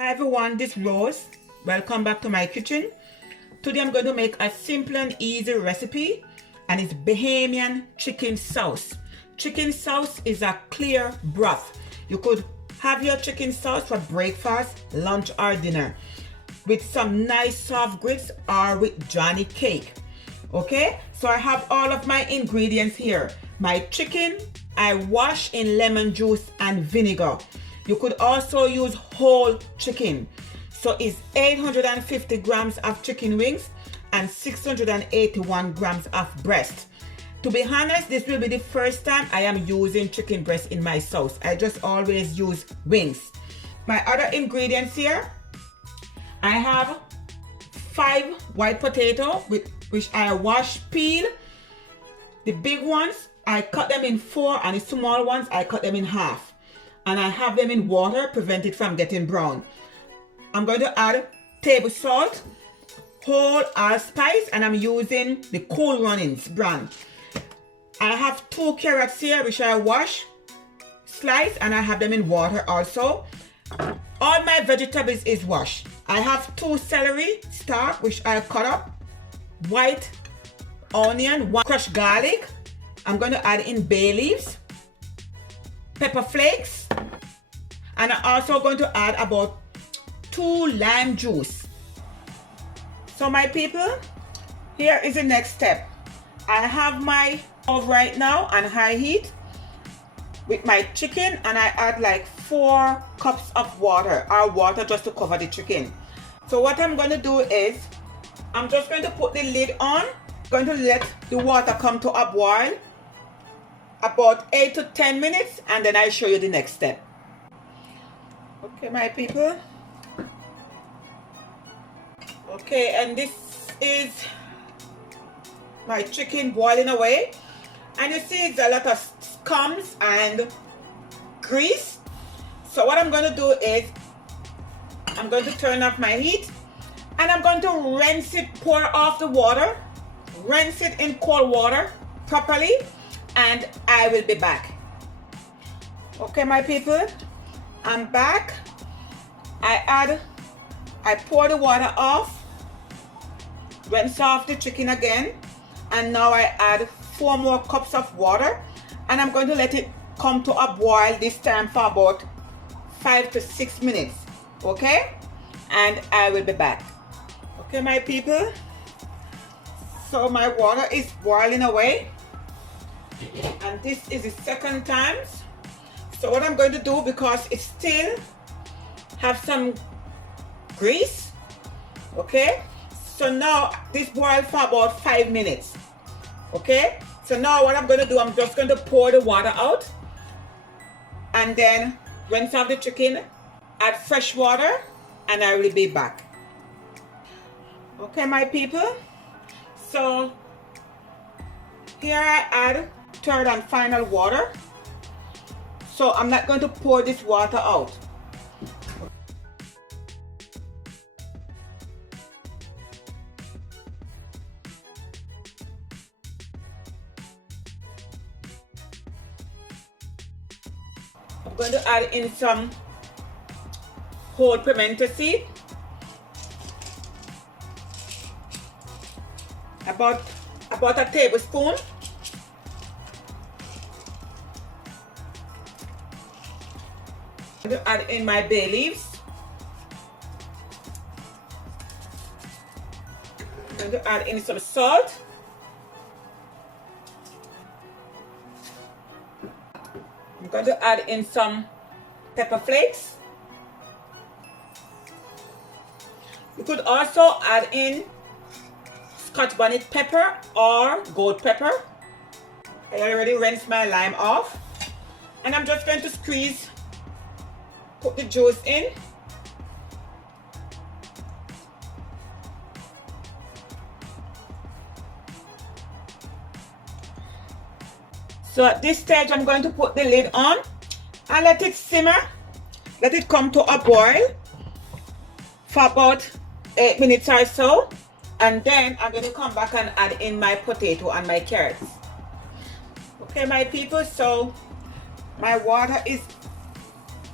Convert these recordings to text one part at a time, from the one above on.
Hi everyone, this is Rose. Welcome back to my kitchen. Today I'm going to make a simple and easy recipe, and it's Bahamian Chicken Souse. Chicken sauce is a clear broth. You could have your chicken sauce for breakfast, lunch or dinner with some nice soft grits or with Johnny cake. Okay, so I have all of my ingredients here. My chicken, I wash in lemon juice and vinegar. You could also use whole chicken. So it's 850 grams of chicken wings and 681 grams of breast. To be honest, this will be the first time I am using chicken breast in my sauce. I just always use wings. My other ingredients here, I have 5 white potatoes which I wash, peel. The big ones, I cut them in 4, and the small ones, I cut them in half. And I have them in water, prevent it from getting brown. I'm going to add table salt, whole allspice, and I'm using the Cool Runnings brand. I have 2 carrots here which I wash, slice, and I have them in water also. All my vegetables is washed. I have 2 celery stalks which I cut up, white onion, 1 crushed garlic. I'm going to add in bay leaves, pepper flakes, and I'm also going to add about 2 lime juice. So my people, here is the next step. I have my stove right now on high heat with my chicken, and I add like 4 cups of water, or water just to cover the chicken. So what I'm going to do is I'm just going to put the lid on. I'm going to let the water come to a boil about 8 to 10 minutes, and then I'll show you the next step. Okay, my people. Okay, and this is my chicken boiling away, and you see it's a lot of scums and grease. So what I'm going to do is I'm going to turn off my heat, and I'm going to rinse it, pour off the water, rinse it in cold water properly, and I will be back. Okay, my people, I'm back. I pour the water off, rinse off the chicken again, and now I add 4 more cups of water, and I'm going to let it come to a boil, this time for about 5 to 6 minutes. Okay, and I will be back. Okay, my people, so my water is boiling away, and this is the second time. So what I'm going to do, because it still have some grease, okay, so now this boiled for about 5 minutes. Okay, so now what I'm going to do, I'm just going to pour the water out, and then rinse off the chicken, add fresh water, and I will be back. Okay, my people, so here I add 3rd and final water. So I'm not going to pour this water out. I'm going to add in some whole pimento seed, about a tablespoon. I'm going to add in my bay leaves. I'm going to add in some salt. I'm going to add in some pepper flakes. You could also add in Scotch bonnet pepper or gold pepper. I already rinsed my lime off, and I'm just going to put the juice in. So at this stage, I'm going to put the lid on and let it simmer. Let it come to a boil for about 8 minutes or so. And then I'm going to come back and add in my potato and my carrots. Okay, my people, so my water is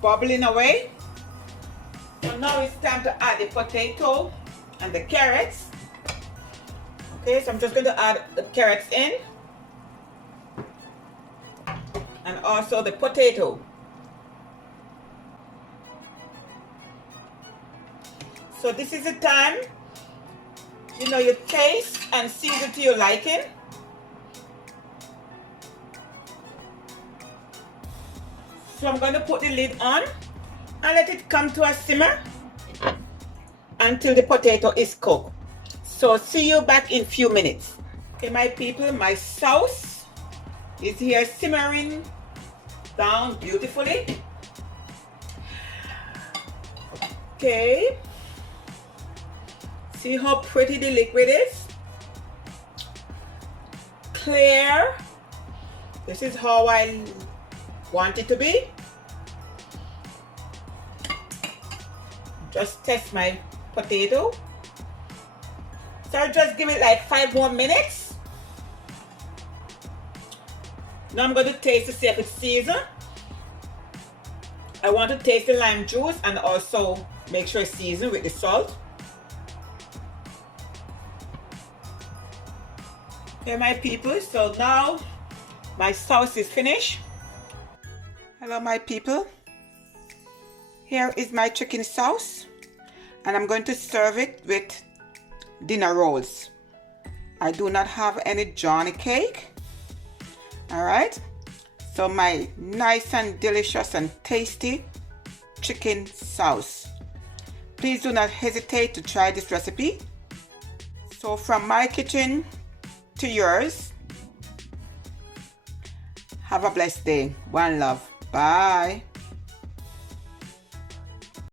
bubbling away. So now it's time to add the potato and the carrots. Okay, so I'm just going to add the carrots in. And also the potato. So this is the time, you taste and season to your liking. So I'm going to put the lid on and let it come to a simmer until the potato is cooked. So see you back in a few minutes. Okay, my people, my sauce is here simmering down beautifully. Okay, see how pretty the liquid is? Clear. This is how I want it to be. Just test my potato. So I'll just give it like 5 more minutes. Now I'm going to taste to see if it's seasoned. I want to taste the lime juice and also make sure it's seasoned with the salt. Okay, my people, so now my sauce is finished. Hello, my people. Here is my chicken sauce, and I'm going to serve it with dinner rolls. I do not have any Johnny cake. All right, so my nice and delicious and tasty chicken sauce. Please do not hesitate to try this recipe. So from my kitchen to yours, have a blessed day. One love. Bye.